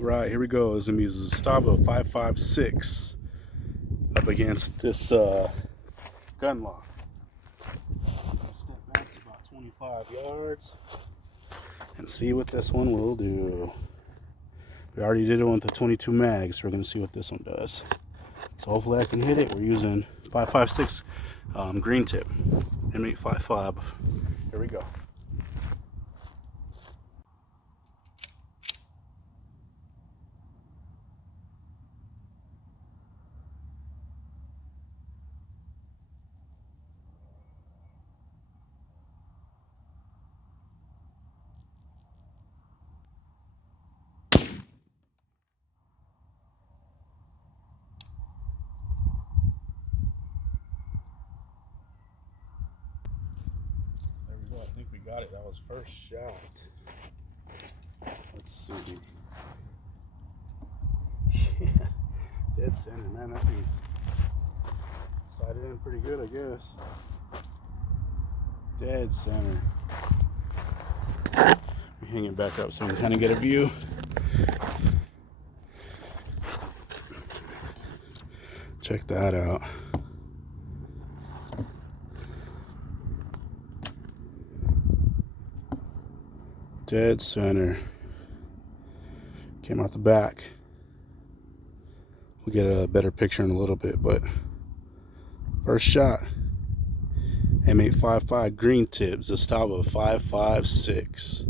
Right, here we go. It's gonna use a Stava 556 up against this gun lock. Step back to about 25 yards and see what this one will do. We already did it with the 22 mags, so we're gonna see what this one does. So hopefully I can hit it. We're using 556 green tip, m855. Here we go. There we go. I think we got it. That was first shot. Let's see. Dead center, man. That thing's sighted in pretty good, I guess. Dead center. We hang it back up so we can kind of get a view. Check that out. Dead center. Came out the back. We'll get a better picture in a little bit, but first shot. M855 green tip, Zastava 556.